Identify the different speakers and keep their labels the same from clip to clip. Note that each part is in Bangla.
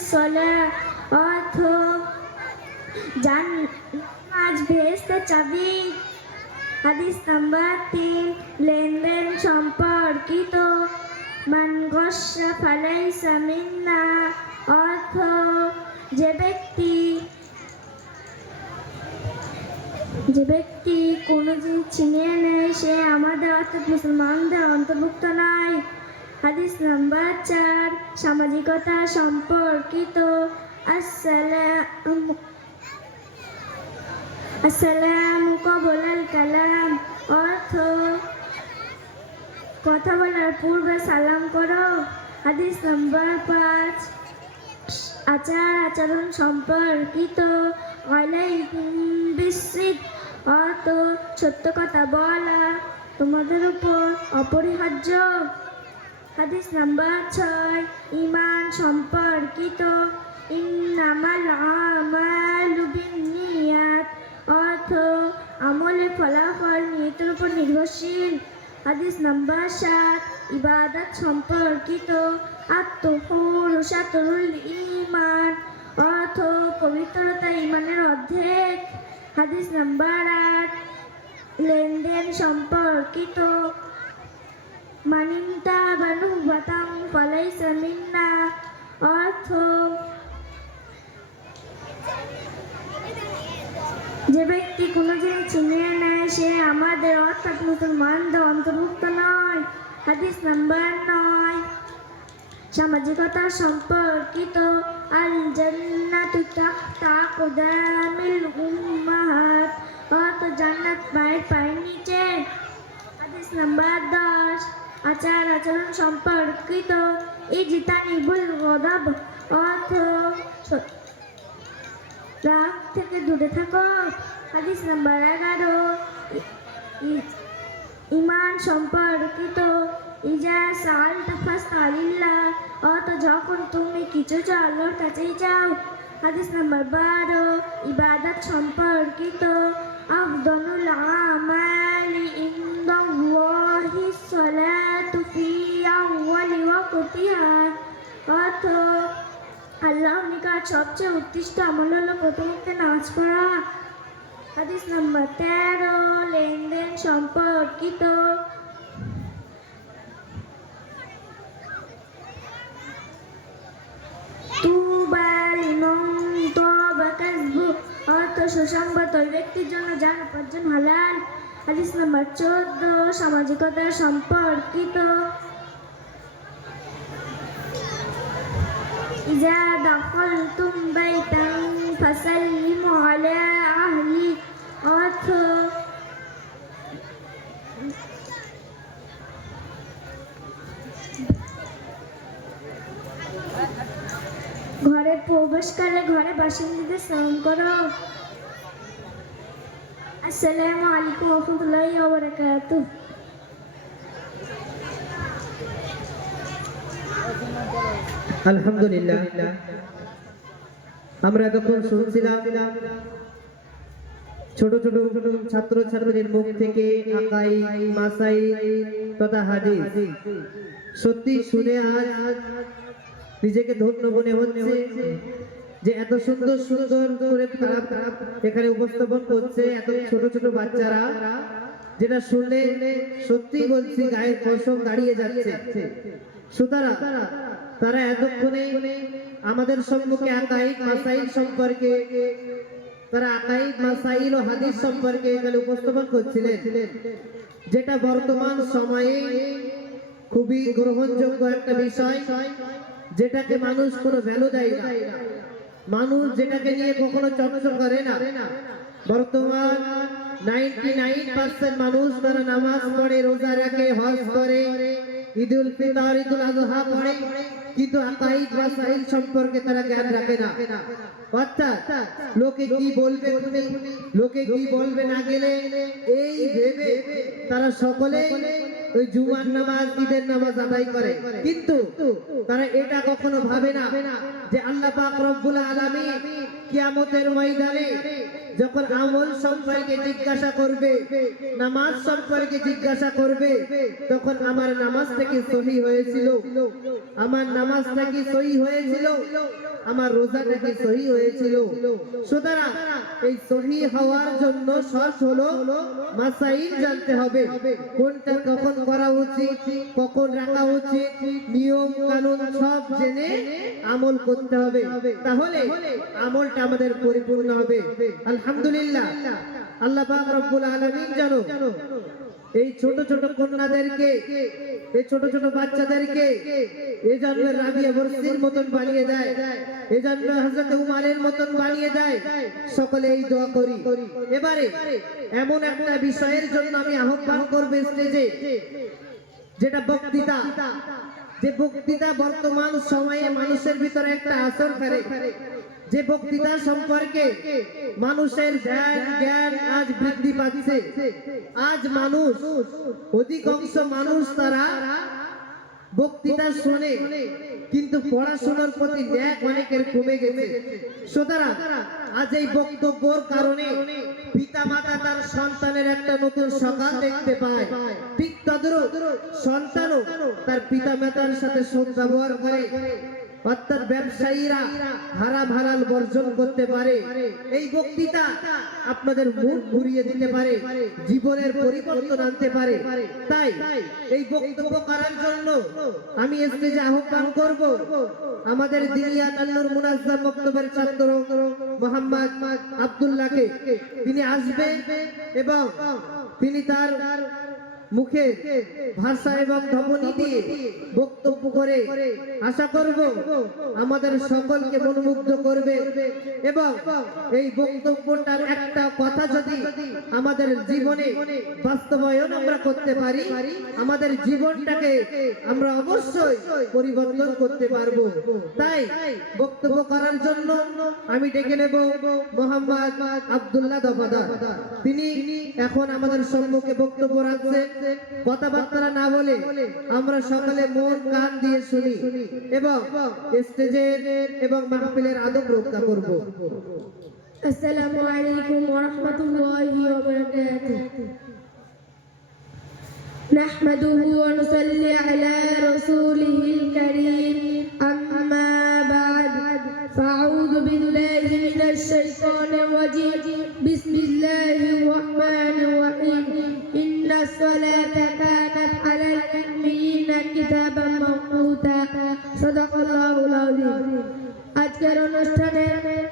Speaker 1: الصلاة অর্থ জান নামাজ বেহেস্তের চাবি হাদিস নাম্বার তিন লেনদেন সম্পর্কিত মান গস্যা ফালাইসা মিন্না অর্থ যে ব্যক্তি যে ব্যক্তি কোনো জিনিস ছিনিয়ে নেয় সে আমাদের অর্থাৎ মুসলমানদের অন্তর্ভুক্ত নয় হাদিস নাম্বার চার, সামাজিকতা সম্পর্কিত। আসসালাম আসসালাম কবলাল কালাম, অর্থ, কথা বলার পূর্বে সালাম করো। হাদিস নাম্বার পাঁচ, আচার আচরণ সম্পর্কিত। বিসিদ অত সত্য কথা বলা, তোমাদের উপর অপরিহার্য। হাদিস নাম্বার ছয় ইমান সম্পর্কিত। ইন্নামাল আমালু অর্থ আমলের ফলাফল নিয়তের উপর নির্ভরশীল। হাদিস নাম্বার সাত, ইবাদত সম্পর্কিত, আত্মহুর সাতরুল ইমান অর্থ পবিত্রতা ইমানের অর্ধেক। হাদিস নাম্বার আট, লেনদেন সম্পর্কিত মানিমতা বানু বাতাং ফালাইসা মিন্না অর্থ যে ব্যক্তি কোনো জিনিস ছিনিয়ে নেয়, সে আমাদের অর্থাৎ মুসলমানদের অন্তর্ভুক্ত নয়। হাদিস নাম্বার নয়। সামাজিকতা সম্পর্কিত। আল জান্নাতু তাহতা কুদামিল উম্মাহাত। অর্থ জান্নাত পায়ের পায়ের নিচে। হাদিস নাম্বার দশ। আচার আচরণ সম্পর্কিত। ইজতানিবুল গদাব অর্থ রাগ থেকে দূরে থাকো। হাদিস নাম্বার এগারো। ইমান সম্পর্কিত। ইজা সাল তাফাস আলিল্লাহ অত যখন তুমি কিছু আল্লাহর কাছেই চাও হাদিস নাম্বার বারো। ইবাদত সম্পর্কিত। আফদলুল আমালি ইনদাল্লাহি সালাতু ফি আউয়ালি ওয়াক্তিহা অর্থ, আল্লাহর নিকট সবচেয়ে উৎকৃষ্ট আমল হলো প্রথমকে নামাজ পড়া। হাদিস নাম্বার তেরো, লেনদেন সম্পর্কিত। অর্থ, সুসংবাদ ওই ব্যক্তির জন্য যার উপার্জন হালাল। হাদিস নাম্বার চোদ্দ সামাজিকতা সম্পর্কিত إذا دخلتم بيتا فسلموا على أهله অর্থ ঘরে প্রবেশকালে ঘরে বাসিন্দাদের সালাম করো আসসালামু আলাইকুম রহমতুল্লাহি ওয়া বারাকাতুহু
Speaker 2: আলহামদুলিল্লাহ। আমরা এতক্ষণ শুনছিলাম ছোট ছোট ছোট ছাত্র ছাত্রীর মুখ থেকে আকাই, মাসাই তথা হাদিস। সত্যি শুনে আজ নিজেকে ধন্য মনে হচ্ছে। যে এত সুন্দর সুন্দর করে তারা এখানে উপস্থাপন করছে, এত ছোট ছোট বাচ্চারা, যেটা শুনলে সত্যি বলছি গায়ের পশম দাঁড়িয়ে যাচ্ছে। সুতরাং তারা এতক্ষণে আমাদের সম্মুখে আকাইক মাসাইল সম্পর্কে, তারা আকাইক মাসাইল ও হাদিস সম্পর্কে এখানে উপস্থাপন করছিলেন, যেটা বর্তমান সময়ে খুবই গ্রহণযোগ্য একটা বিষয়, যেটাকে মানুষ কোনো ভ্যালু দেয় না। মানুষ যেটাকে নিয়ে কখনো চর্চা করে না। বর্তমান নাইনটি নাইন পার্সেন্ট মানুষ তারা নামাজ পড়ে, রোজা রাখে, হজ করে, ঈদুল ফিতর, ঈদুল আজহা পড়ে। কিন্তু আকাইদ বা সম্পর্কে তারা জ্ঞান রাখে না। অর্থাৎ লোকে কি বলবে লোকে কি বলবে না গেলে এই ভেবে তারা সকলে ওই জুমার নামাজ, ঈদের নামাজ আদায় করে। কিন্তু তারা এটা কখনো ভাবে না যে আল্লাহ পাক রব্বুল আলামিন কিয়ামতের ময়দানে যখন আমল সম্পর্কে জিজ্ঞাসা করবে, নামাজ সম্পর্কে জিজ্ঞাসা করবে, তখন আমার নামাজটা কি সহি হয়েছিল? আমার নামাজটা কি সহি হয়েছিল? আমার রোজাটাকে সহি হয়েছিল? সুতরাং এই সহি হওয়ার জন্য শর্ত হলো মাসাইল জানতে হবে। কোনটা কখন করা উচিত, কখন রাখা উচিত, নিয়ম কানুন সব জেনে আমল করতে হবে। তাহলে আমলটা আমাদের পরিপূর্ণ হবে। আলহামদুলিল্লাহ। আল্লাহ পাক রব্বুল আলামিন জানো এই ছোট ছোট কন্যাদেরকে, এই ছোট ছোট বাচ্চাদেরকে এই জন্য রাবিয়া বর্ষির মতন বানিয়ে দেয়, এই জন্য হজরত উমারের মতন বানিয়ে দেয়। সকলে এই দোয়া করি। এবারে এমন একটা বিষয়ের জন্য আমি আহ্বান করব স্টেজে, যেটা বক্তৃতা। যে বক্তৃতা বর্তমান সময়ে মানুষের ভিতরে একটা আসর ফেলে। যে বক্তৃতা সম্পর্কে মানুষের জ্ঞান জ্ঞান আজ বৃদ্ধি পাচ্ছে। আজ মানুষ অধিকাংশ মানুষ তারা বক্তৃতা শোনে, কিন্তু পড়াশোনার প্রতি ন্যাক অনেকের কমে গেছে। সুতরাং আজ এই বক্তব্যর কারণে পিতা মাতা তার সন্তানের একটা নতুন সকাল দেখতে পায়। ঠিক তদ্রুপ সন্তানও তার পিতা মাতার সাথে সদ্ব্যবহার করে। অর্থাৎ ব্যবসায়ীরা হারাম হালাল বর্জন করতে পারে। এই বক্তৃতা আপনাদের মুখ ঘুরিয়ে দিতে পারে, জীবনের পরিবর্তন আনতে পারে। তাই এই বক্তব্য করার জন্য আমি স্টেজে আহ্বান করব আমাদের দিনিয়া তাল্লুর মুনাজ্জাম বক্তব্যের ছাত্র মোহাম্মদ আব্দুল্লাহকে। তিনি আসবেন এবং তিনি তার মুখে ভাষা এবং ধমনী দিয়ে বক্তব্য করে আশা করব আমাদের সকলকে মনোমুগ্ধ করবে এবং এই বক্তব্যটার একটা কথা যদি আমাদের জীবনে বাস্তবায়ন আমরা করতে পারি, আমাদের জীবনটাকে আমরা অবশ্যই পরিবর্তন করতে পারব। তাই বক্তব্য করার জন্য আমি ডেকে নেব মোহাম্মদ আব্দুল্লাহ দফাদার। তিনি এখন আমাদের সম্মুখে বক্তব্য রাখছেন। কথাবার্তা না বলে আমরা সকালে মন কান দিয়ে শুনি এবং স্টেজের এবং মাহফিলের আদব রক্ষা করব
Speaker 3: السلام عليكم ورحمة الله وبركاته نحمده ونصلي على رسوله الكريم أما بعد فأعوذ بالله من الشيطان الرجيم بسم الله الرحمن الرحيم إن الصلاة كانت على المؤمنين كتابا موقوتا صدق الله العظيم আজকের অনুষ্ঠানে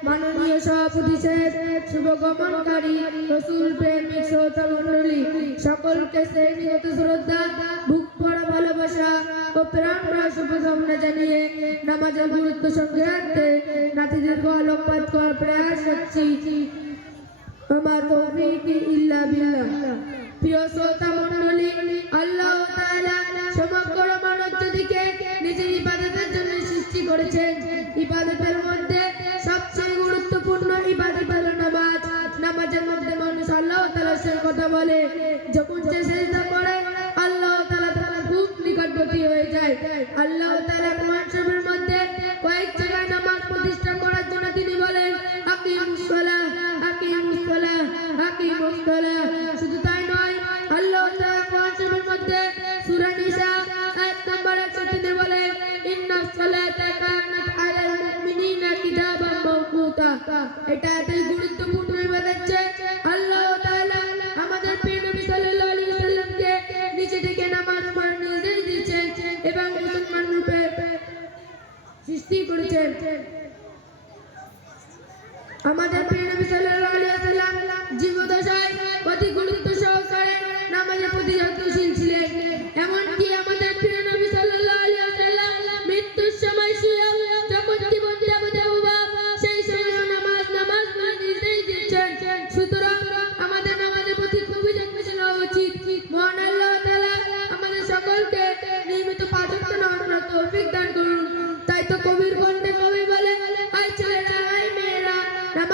Speaker 3: মাননীয় সভাপতি সাহেব শুভগমনকারী রসুল প্রেমিক শ্রোতা মণ্ডলী সকলকে শ্রেণীগত শ্রদ্ধা বুক পড়া ভালোবাসা ও প্রাণ পড়া শুভকামনা জানিয়ে নামাজের গুরুত্ব সঙ্গে রাখতে নাতি দীর্ঘ আলোকপাত করার প্রয়াস করছি আমার তৌফিক ইল্লা বিল্লাহ প্রিয় শ্রোতা মণ্ডলী, আল্লাহ সমগ্র মানব জাতিকে নিজের ইবাদতের জন্য সৃষ্টি করেছেন। ইবাদতের মধ্যে সবচেয়ে গুরুত্বপূর্ণ ইবাদত হলো নামাজ। নামাজের মধ্যে মানুষ আল্লাহ তাআলার কথা বলে। যখন সে সেজদা করে আল্লাহ তাআলা তার খুব নিকটবর্তী হয়ে যায়। আল্লাহ তাআলা এটা এতই গুরুত্বপূর্ণ যে আল্লাহ তাআলা আমাদের প্রিয় নবী সাল্লাল্লাহু আলাইহি ওয়াসাল্লামকে নিচে থেকে নামাজ পড়ার নির্দেশ দিয়েছেন এবং মুসলমান রূপে সৃষ্টি করেছেন। আমাদের প্রিয় ওয়াসাল্লাম জীবদশায় অতি গুরুত্ব সহকারে নামাজের প্রতি যত্নশীল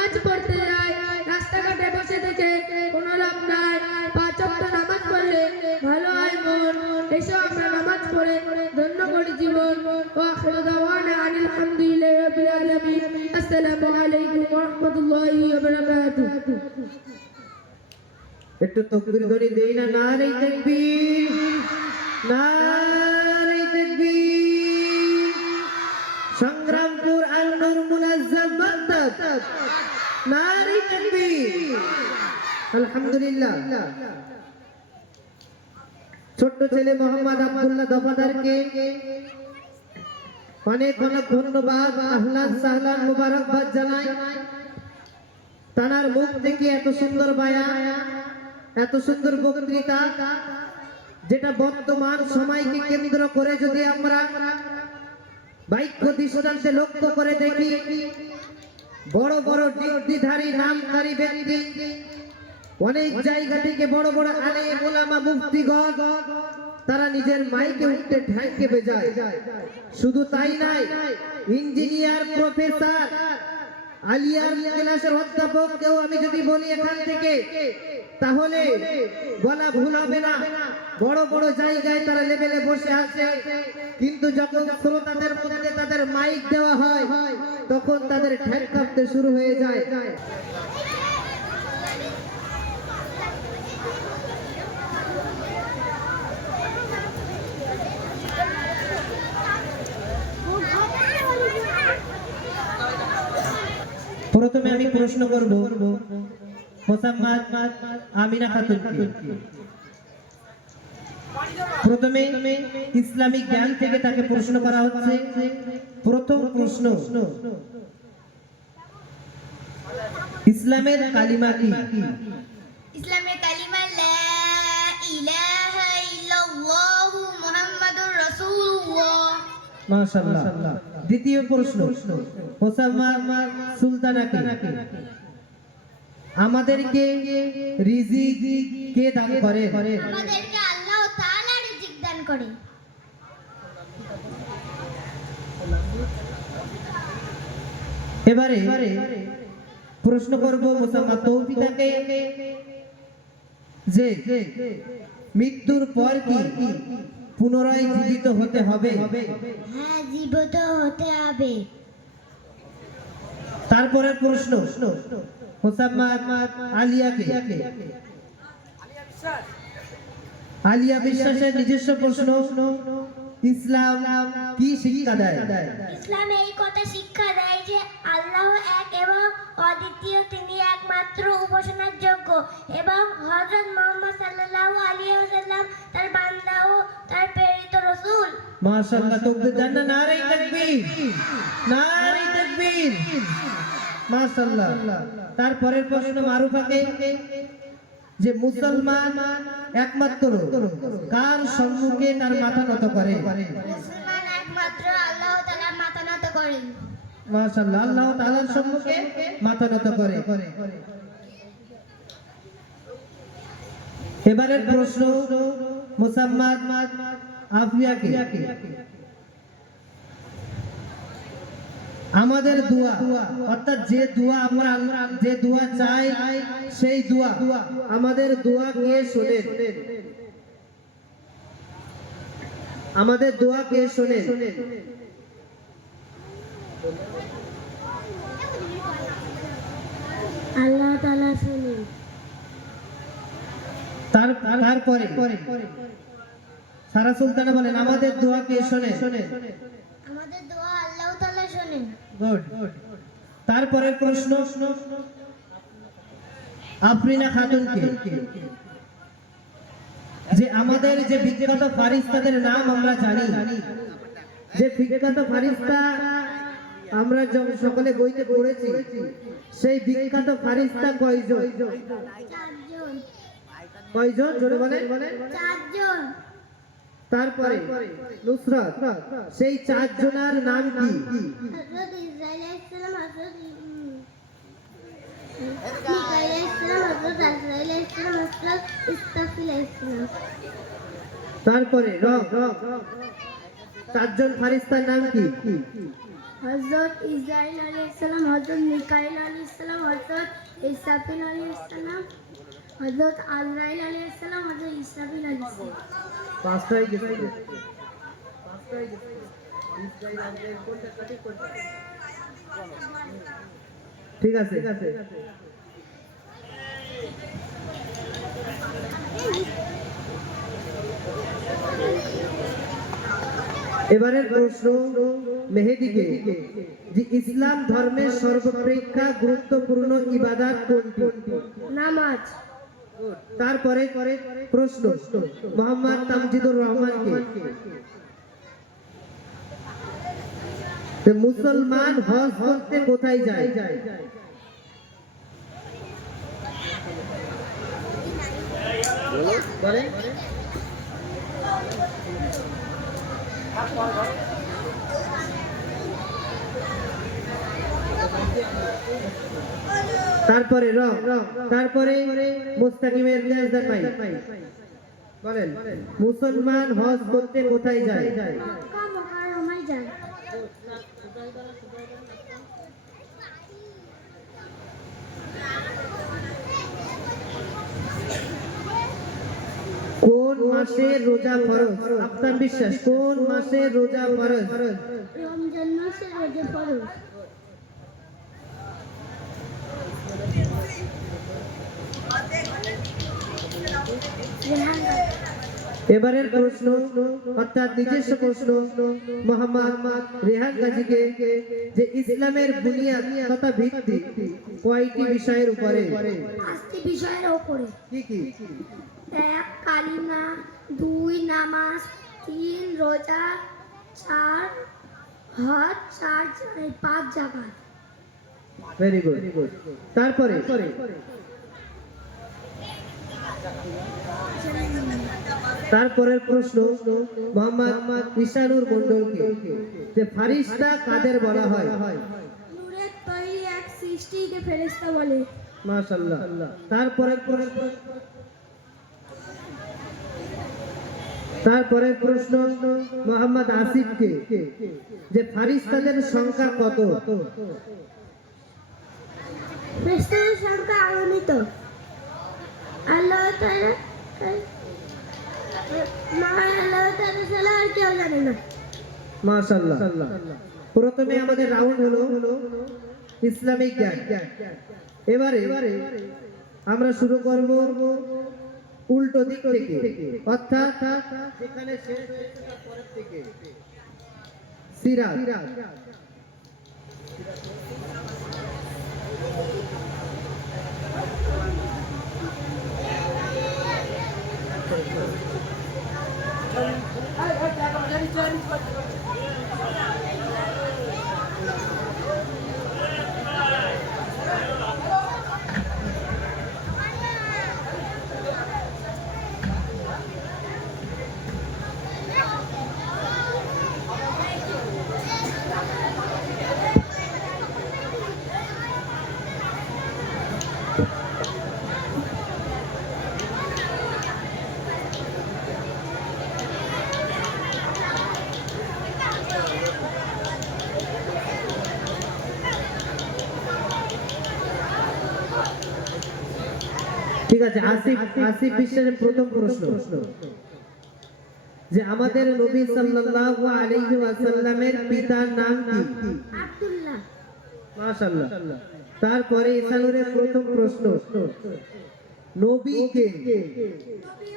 Speaker 3: নামাজ পড়তে যায়, রাস্তাঘাটে বসে থেকে কোনো লাভ নাই। পাঁচ নামাজ পড়লে ভালো হয় মন। এসো আমরা নামাজ পড়ে ধন্য করি জীবন। ও আসসালামু আলাইকুম
Speaker 2: একটু ধরে দেই না সংগ্রামপুর আন্নুর মুনাজ্জাম মাকতাব নারী তাকবীর। আলহামদুলিল্লাহ। ছোট্ট ছেলে মোহাম্মদ আব্দুল্লাহ দফাদারকে অনেক অনেক ধন্যবাদ। আহলান সাহলান মুবারকবাদ জানাই। তানার মুখ থেকে এত সুন্দর বায়া এত সুন্দর বক্তৃতা, যেটা বর্তমান সময়কে কেন্দ্র করে যদি আমরা বাক্য দৃষ্টান্তে লক্ষ্য করে দেখি বড় বড় ডিগ্রিধারী নামধারী ব্যক্তি। অনেক জায়গা থেকে বড় বড় আলে মোলামা মুফতিগণ, তারা নিজের মাইকে উঠতে ঢাইকে বেজায়। শুধু তাই নাই, ইঞ্জিনিয়ার প্রফেসর, আলিয়ার ক্লাসের অধ্যাপক কেউ আমি যদি বলি এখান থেকে, তাহলে বলা ভুল হবে না। বড় বড় জায়গায় তারা লেভেলে বসে আছে। কিন্তু যখন শ্রোতাদের মধ্যে তাদের মাইক দেওয়া হয় তখন তাদের ঠ্যাক কাঁপতে শুরু হয়ে যায়। প্রথমে আমি প্রশ্ন করব আমিনা খাতুনকে। প্রথমে ইসলামিক জ্ঞান থেকে তাকে প্রশ্ন করা হচ্ছে। প্রথম প্রশ্ন ইসলামের কালিমা কি?
Speaker 4: ইসলামের কালিমা লা ইলাহা ইল্লাল্লাহ মুহাম্মাদুর রাসূলুল্লাহ।
Speaker 2: মাশাআল্লাহ। দ্বিতীয় প্রশ্ন মোসাম্মদ সুলতানাকে আমাদেরকে রিজিক কে দান করে?
Speaker 4: আমাদেরকে আল্লাহ তাআলা রিজিক দান করে।
Speaker 2: এবারে প্রশ্ন করব মোসাম্মদ তৌফিকাকে যে মৃত্যুর পর কি পুনরায় জীবিত হতে হবে?
Speaker 4: হ্যাঁ জীবিত হতে হবে।
Speaker 2: তারপরে প্রশ্ন মোসাম্মদ আলিয়াকে। আলিয়া বিশ্বাসের নিজস্ব প্রশ্ন ইসলাম কি শিক্ষা দেয়?
Speaker 4: ইসলাম এই কথা শিক্ষা দেয় যে আল্লাহ এক এবং অদ্বিতীয় তিনি একমাত্র উপাসনার যোগ্য এবং হযরত মুহাম্মদ সাল্লাল্লাহু আলাইহি ওয়াসাল্লাম তার বান্দা ও তার প্রেরিত রাসূল।
Speaker 2: মাশাআল্লাহ তকবীর দেন না নারে তাকবীর। নারে তাকবীর। মাশাআল্লাহ তারপরের প্রশ্ন মারুফাকে। যে মুসলমান একমাত্র কার সম্মুখে তার মাথা নত করে? মাশাআল্লাহ আল্লাহ তাআলার সম্মুখে মাথা নত এবারের প্রশ্ন মুসাম্মাদ আফিয়াকে। আমাদের দোয়া অর্থাৎ যে দোয়া আমরা যে দোয়া চাই সেই দোয়া আমাদের দোয়া কে শোনেন আমাদের দোয়া কে শোনেন
Speaker 3: আল্লাহ তালা শুনুন
Speaker 2: তার তারপরে সারা সুলতানা বলেন আমাদের দোয়া কে শোনে?
Speaker 4: আমাদের দোয়া শোনেন
Speaker 2: গুড। তারপরে প্রশ্ন আফরিনা খাতুনকে। যে আমাদের যে বিখ্যাত ফারিস্তাদের নাম আমরা জানি যে বিখ্যাত ফারিস্তা আমরা যখন সকলে বইতে পড়েছি সেই বিখ্যাত ফারিস্তা কয়জন? কয়জন? জোরে বলেন।
Speaker 4: চারজন।
Speaker 2: তারপরে নুসরাত সেই চার জনার নাম কি?
Speaker 4: হযরত ইসরাইল আলাইহিস সালাম হযরত মিকাইল আলাইহিস সালাম হযরত আজরাইল আলাইহিস সালাম হযরত ইসরাফিল
Speaker 2: তারপরে চারজন ফারিস্তার নাম কি?
Speaker 3: হজরত ইসরাইল আলাইসালাম হজরত মিকাইল আলাইসালাম হজরত ইসরাফিল আলাইসালাম হজরত আজরাইল আলাইসালাম হজরত ইসরাফিল আলাইসালাম
Speaker 2: পাঁচটাই গেছে। ঠিক আছে। ঠিক আছে। এবারের প্রশ্ন মেহেদিকে যে ইসলাম ধর্মের সর্বাপেক্ষা গুরুত্বপূর্ণ ইবাদত কোনটি?
Speaker 3: নামাজ।
Speaker 2: তারপরে প্রশ্ন মোহাম্মদ তামজিদুর রহমানকে। মুসলমান হজ করতে কোথায় যায়? তারপরে র তারপরে মুস্তাকিমের রেজাল্ট পাই বলেন মুসলমান হজ করতে কোথায় যায়?
Speaker 3: যায়।
Speaker 2: কোন মাসে রোজা ফরজ? আপনার বিশ্বাস কোন মাসে রোজা ফরজ?
Speaker 3: রমজান মাসে রোজা ফরজ।
Speaker 2: এবারের প্রশ্ন অর্থাৎ নিজস্ব প্রশ্ন মোহাম্মদ রেহান গাজীকে যে ইসলামের বুনিয়াদ তথা ভিত্তি কয়টি বিষয়ের উপরে?
Speaker 3: পাঁচটি বিষয়ের উপরে।
Speaker 2: কি কি?
Speaker 3: এক কালিমা দুই নামাজ তিন রোজা চার হজ চার পাঁচ জাকাত
Speaker 2: ভেরি গুড তারপরে? তারপরের প্রশ্ন মোহাম্মদ ঈশানুর মন্ডলকে যে ফারিস্তা কাদের বলা হয়?
Speaker 3: নূরের তৈরি এক সৃষ্টিকে ফেরেশতা বলে।
Speaker 2: মাশাআল্লাহ। তারপরের প্রশ্ন তারপরে প্রশ্ন মোহাম্মদ আসিফকে যে ফারিস্তাদের সংখ্যা কত?
Speaker 3: ফেরেশতাদের সংখ্যা আল্লাহ আল্লাহ আর
Speaker 2: প্রথমে আমাদের রাউন্ড হলো ইসলামিক জ্ঞান। এবারে আমরা শুরু করব উল্টো দিক থেকে। অর্থাৎ যেখানে শেষ হয়েছে পরের থেকে সিরাত। Johnny's ঠিক আছে আসিফ আসিফ বিশ্বের প্রথম প্রশ্ন। যে আমাদের নবী সাল্লাল্লাহু আলাইহি ওয়াসাল্লামের পিতার নাম কি?
Speaker 3: আব্দুল্লাহ।
Speaker 2: মাশাআল্লাহ। তারপরে ইসানুরের প্রথম প্রশ্ন নবী কে?
Speaker 3: নবী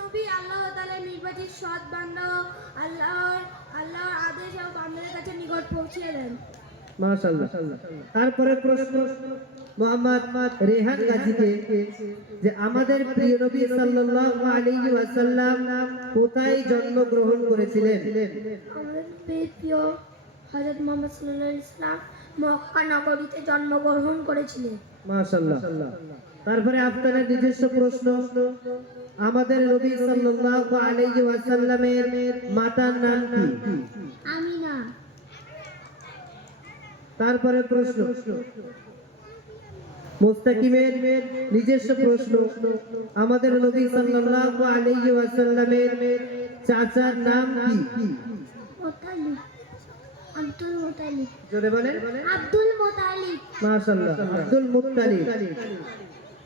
Speaker 3: নবী আল্লাহ তাআলা নির্বাচিত সৎ বান্দা আল্লাহর আল্লাহর আদেশ ও বান্দাদের কাছে নিকট পৌঁছে দেন
Speaker 2: মাশাআল্লাহ। তারপরে প্রশ্ন মোহাম্মদ রেহান গাজীকে যে আমাদের প্রিয় নবী সাল্লাল্লাহু আলাইহি ওয়াসাল্লাম কোথায় জন্মগ্রহণ করেছিলেন?
Speaker 3: আমাদের প্রিয় হযরত মুহাম্মদ সাল্লাল্লাহু আলাইহি মক্কা নগরীতে জন্মগ্রহণ করেছিলেন।
Speaker 2: মাশাআল্লাহ। তারপরে আপনাদের নিজস্ব প্রশ্ন আমাদের নবী সাল্লাল্লাহু আলাইহি ওয়াসাল্লামের মাতার নাম কি?
Speaker 3: আমিনা।
Speaker 2: তারপরে প্রশ্ন মুস্তাকিমের নিজস্ব প্রশ্ন। আমাদের নবী সাল্লাল্লাহু আলাইহি ওয়াসাল্লামের চাচার নাম কি?
Speaker 3: আব্দুল মোতালিব।
Speaker 2: জোরে বলেন।
Speaker 3: আব্দুল মোতালিব।
Speaker 2: মাশাআল্লাহ আব্দুল মুতালিব।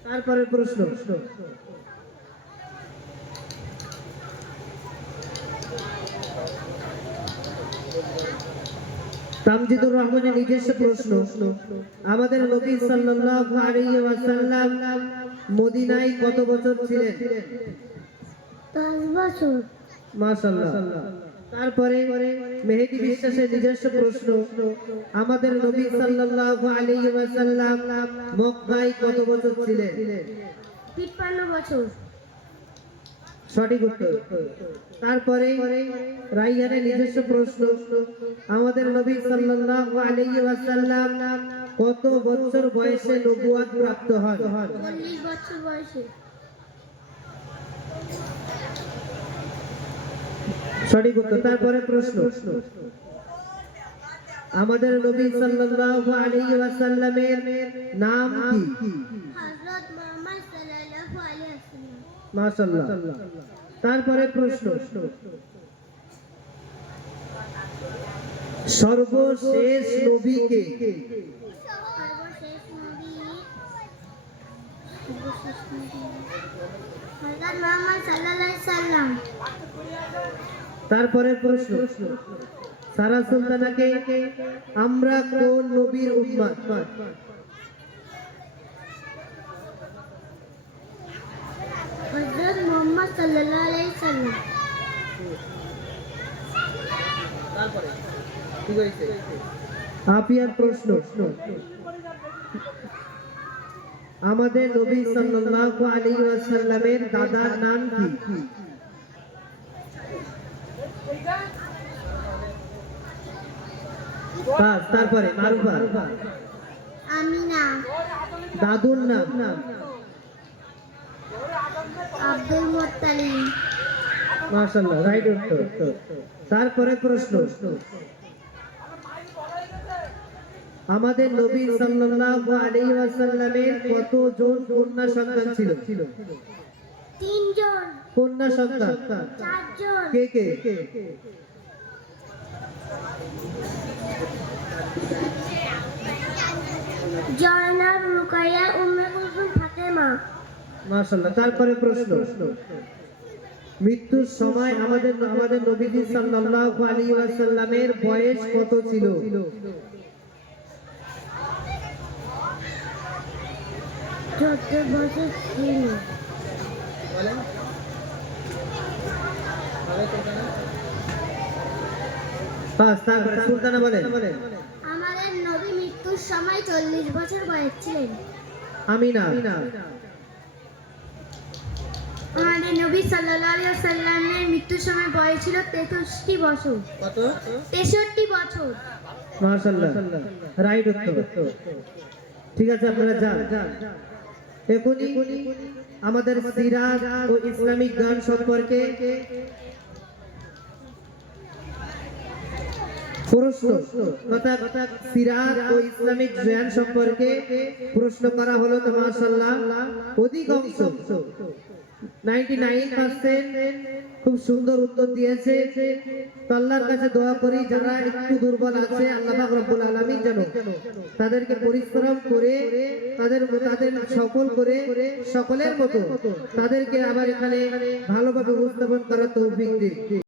Speaker 2: তারপরে প্রশ্ন। তামজিদুর রহমানের নিজস্ব প্রশ্ন আমাদের নবী সাল্লাল্লাহু আলাইহি ওয়াসাল্লাম মদিনায় কত বছর ছিলেন?
Speaker 3: দশ বছর।
Speaker 2: মাশাআল্লাহ। তারপরে মেহেদি বিশ্বাসের নিজস্ব প্রশ্ন আমাদের নবী সাল্লাল্লাহু আলাইহি ওয়াসাল্লাম মক্কায় কত বছর ছিলেন?
Speaker 3: তিপ্পান্ন বছর।
Speaker 2: সঠিক উত্তর। তারপরে রাইয়ানের নিজস্ব প্রশ্ন আমাদের নবী সাল্লাল্লাহু আলাইহি ওয়াসাল্লাম কত বছর বয়সে নবুয়ত প্রাপ্ত হন?
Speaker 3: চল্লিশ বছর বয়সে।
Speaker 2: সঠিক উত্তর তারপরে প্রশ্ন। আমাদের নবী সাল্লাল্লাহু আলাইহি ওয়াসাল্লামের নাম কি?
Speaker 4: হযরত মুহাম্মদ সাল্লাল্লাহু আলাইহি ওয়াসাল্লাম।
Speaker 2: মাশাআল্লাহ। তারপরে প্রশ্ন। সর্বশেষ নবীকে তারপরে প্রশ্ন। সারা সুলতানাকে আমরা কোন নবীর উম্মত
Speaker 4: হযরত মুহাম্মদ সাল্লাল্লাহু আলাইহি সাল্লাম।
Speaker 2: আপিয়ার প্রশ্ন। আমাদের নবী সাল্লাল্লাহু আলাইহি ওয়াসাল্লামের দাদার নাম কি? বাস তারপরে মারুফা
Speaker 4: আমিনা।
Speaker 2: দাদুর নাম।
Speaker 4: আব্দুল মুত্তালিব
Speaker 2: মাশাআল্লাহ রাইট উত্তর। তারপরে প্রশ্ন। আমাদের নবী সাল্লাল্লাহু আলাইহি ওয়াসাল্লামের কতজন কন্যা সন্তান ছিল?
Speaker 4: তিনজন।
Speaker 2: কন্যা সন্তান।
Speaker 4: চারজন।
Speaker 2: কে কে? মাশাআল্লাহ তারপরে প্রশ্ন। মৃত্যুর সময় আমাদের আমাদের নবীজি সাল্লাল্লাহু আলাইহি ওয়াসাল্লামের বয়স কত ছিল?
Speaker 4: বছর ছিল।
Speaker 2: বাস তারপরে সুলতানা বলেন।
Speaker 4: আমাদের নবী মৃত্যুর সময় চল্লিশ বছর বয়স ছিলেন।
Speaker 2: আমিনা।
Speaker 3: আমাদের নবী সাল্লাল্লাহু আলাইহি ওয়াসাল্লামের মৃত্যুর সময় বয়স ছিল তেষট্টি বছর।
Speaker 2: কত?
Speaker 3: তেষট্টি বছর।
Speaker 2: মাশাআল্লাহ। রাইট উত্তর। ঠিক আছে আপনারা যান। এখনই আমাদের সিরাজ ও ইসলামিক গান সম্পর্কে প্রশ্ন। তথা সিরাজ ও ইসলামিক জ্ঞান সম্পর্কে প্রশ্ন করা হলো তো মাশাআল্লাহ। অধিকাংশ 99% খুব সুন্দর উত্তর দিয়েছে। আল্লাহর কাছে দোয়া করি, যারা একটু দুর্বল আছে, আল্লাহ রব্বুল তাদেরকে পরিশ্রম করে, তাদের তাদের সফল করে, সকলের মতো তাদেরকে আবার এখানে ভালোভাবে উপস্থাপন করার তৌফিক দিন